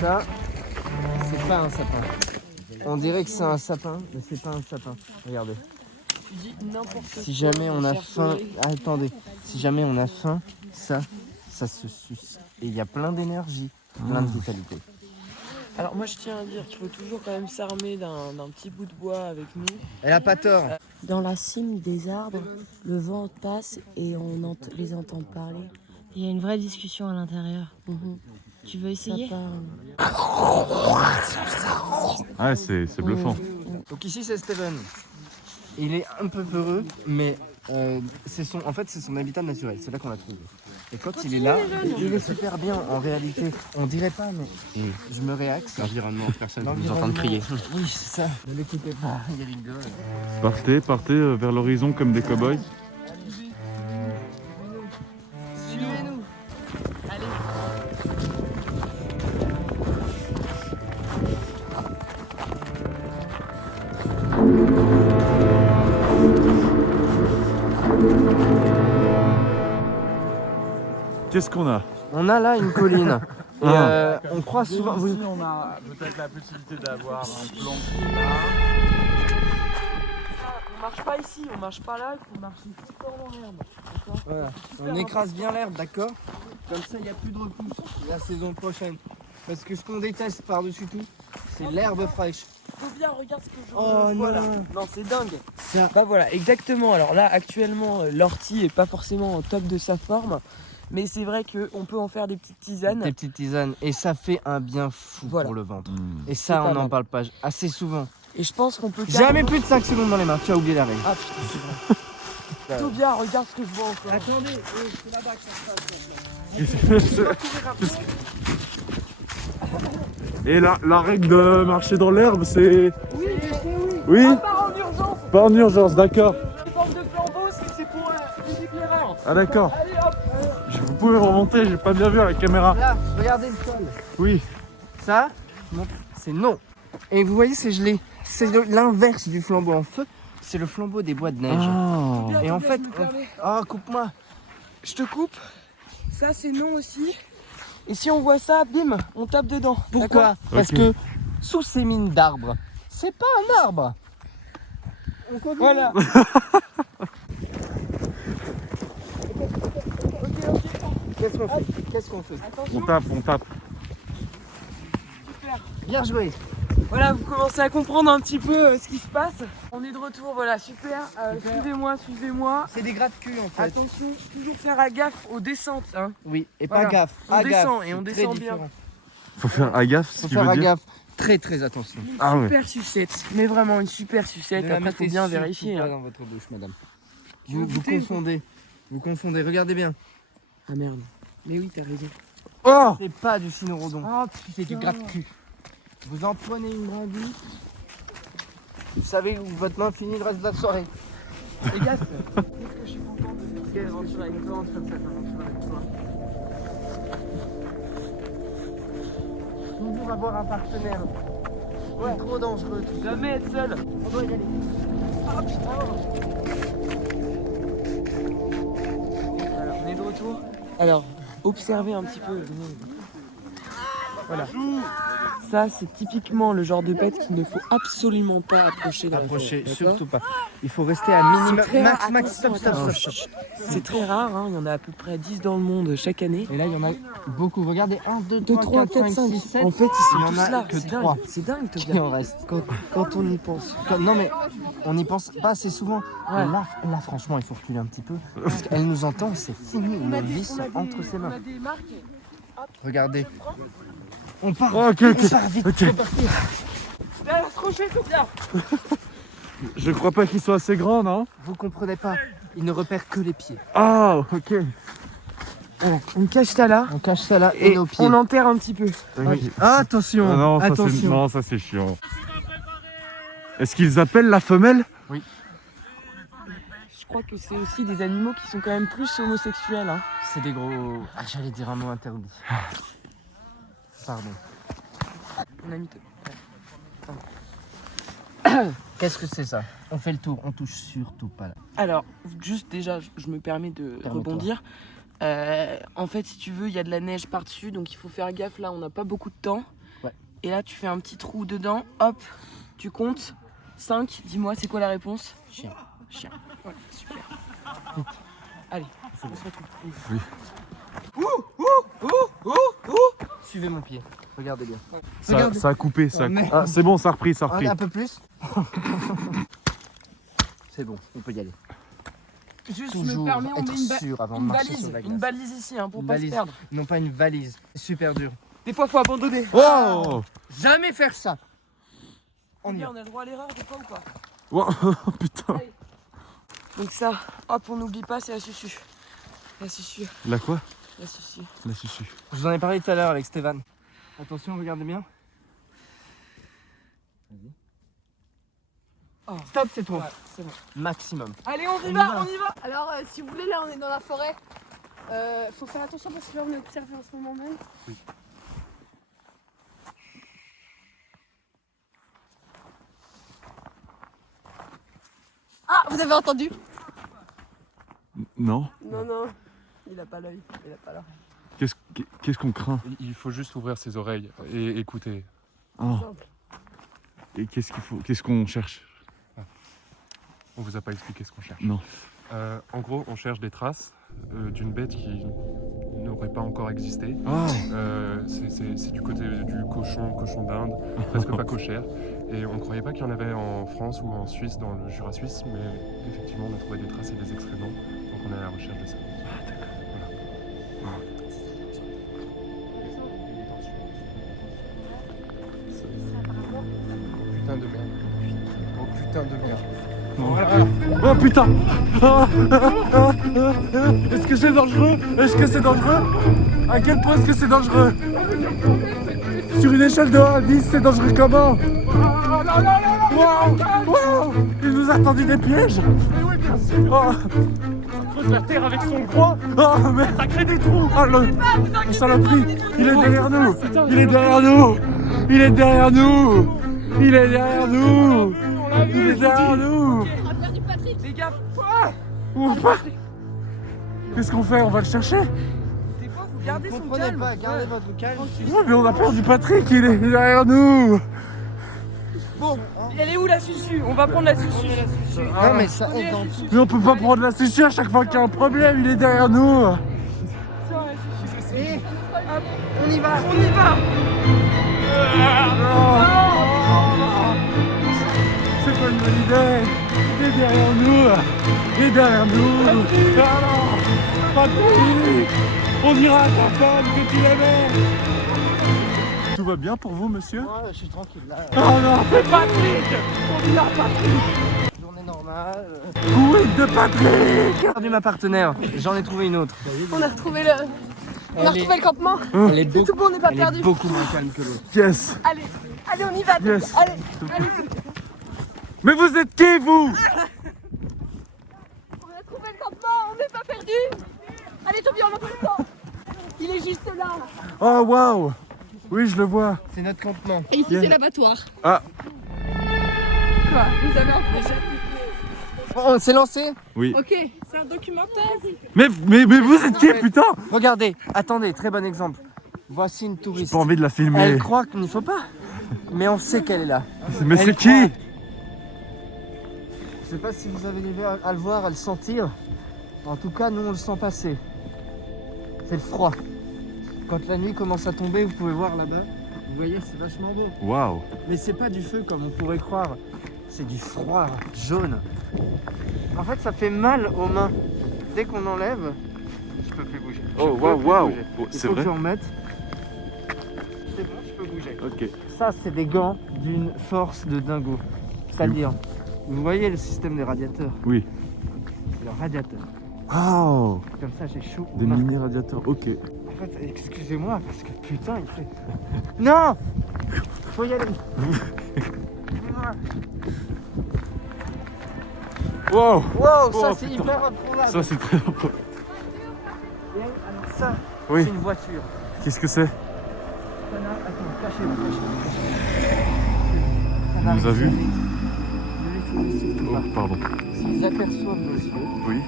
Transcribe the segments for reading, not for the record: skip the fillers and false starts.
Ça, c'est pas un sapin. On dirait que c'est un sapin, mais c'est pas un sapin. Regardez. Tu dis n'importe quoi. Si jamais on a faim, attendez. Si jamais on a faim, ça se suce. Et il y a plein d'énergie, plein de vitalité. Alors moi je tiens à dire qu'il faut toujours quand même s'armer d'un petit bout de bois avec nous. Elle a pas tort. Dans la cime des arbres, le vent passe et on les entend parler. Il y a une vraie discussion à l'intérieur. Tu veux essayer? Ouais, c'est bluffant. Donc ici c'est Steven. Il est un peu peureux, mais c'est son habitat naturel. C'est là qu'on l'a trouvé. Et quand il est là, il est super bien en réalité. On dirait pas, mais je me réaxe. L'environnement, personne ne nous entend crier. Oui, c'est ça. Ne l'écoutez pas, il rigole. Partez vers l'horizon comme des cow-boys. Suivez-nous. Qu'est-ce qu'on a? On a là une colline. Et on croit souvent. Ici, on a peut-être la possibilité d'avoir un plan. On marche pas ici, on marche pas là, il faut marcher un petit peu dans l'herbe. D'accord ? Voilà. On écrase bien l'herbe, d'accord? Comme ça, il n'y a plus de repousse la saison prochaine. Parce que ce qu'on déteste par-dessus tout, c'est l'herbe fraîche. Faut bien, regarde ce que je Oh vois là. non. Non, c'est dingue. Ça. Bah voilà, exactement. Alors là, actuellement, l'ortie est pas forcément au top de sa forme. Mais c'est vrai qu'on peut en faire des petites tisanes. Des petites tisanes. Et ça fait un bien fou pour le ventre. Et ça, on n'en parle pas assez souvent. Et je pense qu'on peut... Jamais plus de 5 secondes dans les mains. Tu as oublié la règle. Ah putain, c'est vrai. Tobias, regarde ce que je vois encore. Attendez, c'est là-bas que ça se passe. Et la règle de marcher dans l'herbe, c'est... Oui, je sais, oui. Oui, Pas en urgence. pas en urgence, d'accord. Les formes de flambeau, c'est pour les éclaireurs. Ah d'accord. Allez hop. Vous pouvez remonter, j'ai pas bien vu à la caméra. Là, regardez le sol. Oui. Ça, c'est non. Et vous voyez, c'est gelé. C'est l'inverse du flambeau en feu. C'est le flambeau des bois de neige. Ah. Et en fait, coupe-moi. Je te coupe. Ça, c'est non aussi. Et si on voit ça, bim, on tape dedans. Pourquoi? Parce Ok. que sous ces mines d'arbres, c'est pas un arbre. On continue. Voilà. Qu'est-ce qu'on fait? On tape. Super. Bien joué. Voilà, vous commencez à comprendre un petit peu ce qui se passe. On est de retour, voilà, super. Suivez-moi. C'est des gratte-cul en fait. Attention, toujours faire gaffe aux descentes. Hein. Oui, et Voilà. pas gaffe. On descend et on descend bien. Faut faire gaffe, ce Faut qui faire veut dire. gaffe. Très attention. Ah ouais. Super sucette, mais vraiment une super sucette. Ne la Après, faut mettez bien surtout vérifier. pas Hein. dans votre bouche, madame. Tu veux Vous goûter ou confondez. Vous confondez. Regardez bien. Ah merde. Mais oui, t'as raison. Oh, c'est pas du cynorhodon. Oh C'est du gratte-cul. Vous en prenez une brindille. Vous savez où votre main finit le reste de la soirée. Les gars, qu'est-ce que je suis content de quelle aventure avec toi, comme cette aventure avec toi. Toujours avoir un partenaire. Ouais. C'est trop dangereux tout ça. Jamais être seul. On doit y aller. Ah putain. Alors, on est de retour. Alors, observez un petit peu. Voilà. Ça, c'est typiquement le genre de bête qu'il ne faut absolument pas approcher. Approchez, d'accord ? surtout pas. Il faut rester à minimum. C'est très rare. Max, stop. C'est très rare, hein. Il y en a à peu près 10 dans le monde chaque année. Et là, il y en a beaucoup. Regardez, 1, 2, 2, 3, 4, 5, 6, 7. En fait, ils Il y sont en tous a là. que C'est 3 dingue. C'est dingue, qui Tobias. en reste. Quand on y pense. Non, mais on n'y pense pas assez souvent. Ouais. Là, franchement, il faut reculer un petit peu. Parce qu'elle nous entend, c'est fini. Nos vies sont entre ses mains. des marques. Regardez. On part. Ok. On part vite. Ok. Repartez. Derrière ce rocher, Tobias. Je crois pas qu'il soit assez grand, non? Vous comprenez pas. Il ne repère que les pieds. Ah, ok. On cache ça là. On cache ça là et Et nos pieds. on enterre un petit peu. Attention. Ah non, attention. non, ça c'est chiant. Est-ce qu'ils appellent la femelle? Je crois que c'est aussi des animaux qui sont quand même plus homosexuels. Hein. C'est des gros. Ah, j'allais dire un mot interdit. Pardon. On a mis Qu'est-ce que c'est ça? On fait le tour, on touche surtout pas là. Alors, juste déjà, je me permets de Permets-toi. rebondir. En fait, si tu veux, il y a de la neige par-dessus, donc il faut faire gaffe. Là, on n'a pas beaucoup de temps. Ouais. Et là, tu fais un petit trou dedans, hop, tu comptes 5. Dis-moi, c'est quoi la réponse? Chien. Chien. Ouais, super. Allez, on se retrouve. Oui. Suivez mon pied. Regardez bien. Ça a coupé. Ça a Oh, merde. Ah, c'est bon, ça a repris. Ça a repris. Un peu plus. C'est bon, on peut y aller. Juste, Toujours me permets, on être met sûr avant de une marcher sur la balise glace. ici hein, pour Une pas balise. se perdre. Non, pas une valise. C'est super dur. Des fois, faut abandonner. Wow. Jamais faire ça. On y Bien, va. on a le droit à l'erreur des fois ou pas? Wow. Putain. Donc ça, hop, on n'oublie pas, c'est la susu. La susu, La quoi? la susu. La susu. Je vous en ai parlé tout à l'heure avec Stéphane. Attention, regardez bien. Oh. Stop, c'est trop. Ouais, c'est bon. Maximum. Allez, on y y va, va. on y va. Alors, si vous voulez, là, on est dans la forêt. Faut faire attention parce que là, on est observé en ce moment même. Oui. Ah, vous avez entendu? Non. Non, non. Il a pas l'œil. Il a pas l'œil. Qu'est-ce qu'on craint? Il faut juste ouvrir ses oreilles et écouter. Ah. Et qu'est-ce qu'on cherche? On vous a pas expliqué ce qu'on cherche. Non. En gros, on cherche des traces d'une bête qui n'aurait pas encore existé. Ah. C'est du côté du cochon d'Inde, presque pas cochère. Et on ne croyait pas qu'il y en avait en France ou en Suisse, dans le Jura suisse, mais effectivement, on a trouvé des traces et des excréments. Donc on est à la recherche de ça. Ah, d'accord. Putain de merde. Oh putain de merde. Oh putain. Est-ce que c'est dangereux? Est-ce que c'est dangereux? À quel point est-ce que c'est dangereux? Sur une échelle de 1 à 10, c'est dangereux comment? Wow. Wow. Il nous a tendu des pièges. Oh. Faut se la terre avec son gros. Oh, mais Ça crée des trous. oh, le saloperie. Il est derrière nous. Il est derrière nous. Il est derrière nous. Il est derrière nous. Il est derrière nous. On a perdu Patrick. Les gars, Ou pas. Qu'est-ce qu'on fait? On va le chercher? des fois, vous gardez son Comprenez calme. pas, gardez votre calme. Ouais, mais on a perdu Patrick, il est derrière nous. Bon, elle est où la susu? On va prendre la susu. Non mais ça aide dans tout. Mais on peut pas prendre la suture à chaque fois qu'il y a un problème, il est derrière nous. On y va, on y va. C'est pas une bonne idée. Il est derrière nous. Il est derrière nous. Alors, Patrick, on ira à ta femme que tu aimais. Tout va bien pour vous, monsieur? Ouais, je suis tranquille là. Oh non, Patrick, on y va, Patrick. Journée normale. quid de Patrick? J'ai perdu ma partenaire. J'en ai trouvé une autre. On a retrouvé le. On a retrouvé le campement. Elle est, Tout le monde n'est pas elle perdu. est beaucoup moins calme que l'autre. Yes. Allez, allez, on y va. Yes. Allez, allez. Mais vous êtes qui, vous? On a trouvé le campement. On n'est pas perdu. Allez, Toby, on n'a pas le temps. Il est juste là. Oh, waouh. Oui, je le vois. C'est notre campement. Et ici, c'est l'abattoir. Ah. Quoi? Vous avez un projet? Oh, c'est lancé. Oui. Ok, c'est un documentaire. Mais vous êtes qui, putain? Regardez, attendez, très bon exemple. Voici une J'ai touriste. pas envie de la filmer. Elle croit qu'il ne faut pas. Mais on sait qu'elle est là. Mais Elle c'est croit. qui? Je sais pas si vous avez arrivé à le voir, à le sentir. En tout cas, nous on le sent passer. C'est le froid. Quand la nuit commence à tomber, vous pouvez voir là-bas. Vous voyez, c'est vachement beau. Waouh. Mais c'est pas du feu comme on pourrait croire. C'est du froid jaune. En fait, ça fait mal aux mains. Dès qu'on enlève, je peux plus bouger. Je Oh, peux waouh, plus waouh. bouger. Oh, Il c'est faut que vrai? je remette. C'est bon, je peux bouger. Ok. Ça, c'est des gants d'une force de dingo. C'est-à-dire, vous voyez le système des radiateurs? Oui. C'est le radiateur. Oh. Comme ça, j'ai chaud. aux Des mains. mini radiateurs. Ok. En fait, excusez-moi, parce que putain, il fait. Non! Faut y aller. Wow. Wow, ça Oh, c'est putain. hyper improbable. Ça c'est très important. Et alors ça, Oui. c'est une voiture. Qu'est-ce que c'est? Ça n'a- Attends, cachez-vous. Ça Il n'a nous a rien vus. servi. Ne les sollicitez Oh, pas. pardon. S'ils aperçoivent nos yeux, Oui.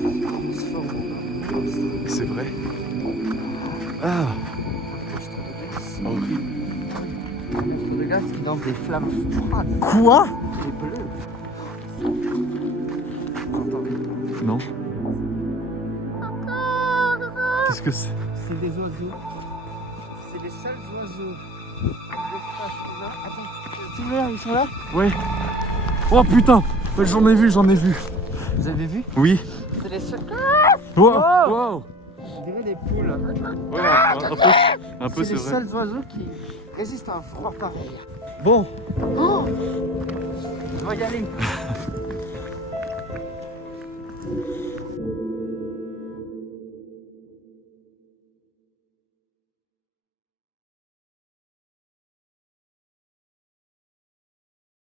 ils se forment. C'est vrai. Ah. C'est le gars qui lance des flammes froides. Quoi? Les bleus. Non. Qu'est-ce que c'est? C'est des oiseaux. C'est les seuls oiseaux. Attends, tu veux là, ils sont là? Ouais. Oh putain, j'en ai vu. Vous avez vu? Oui. C'est les seuls. Wow. Wow. On dirait des poules. Ouais, un peu C'est les vrai. seuls oiseaux qui résistent à un froid pareil. Bon. On va y aller.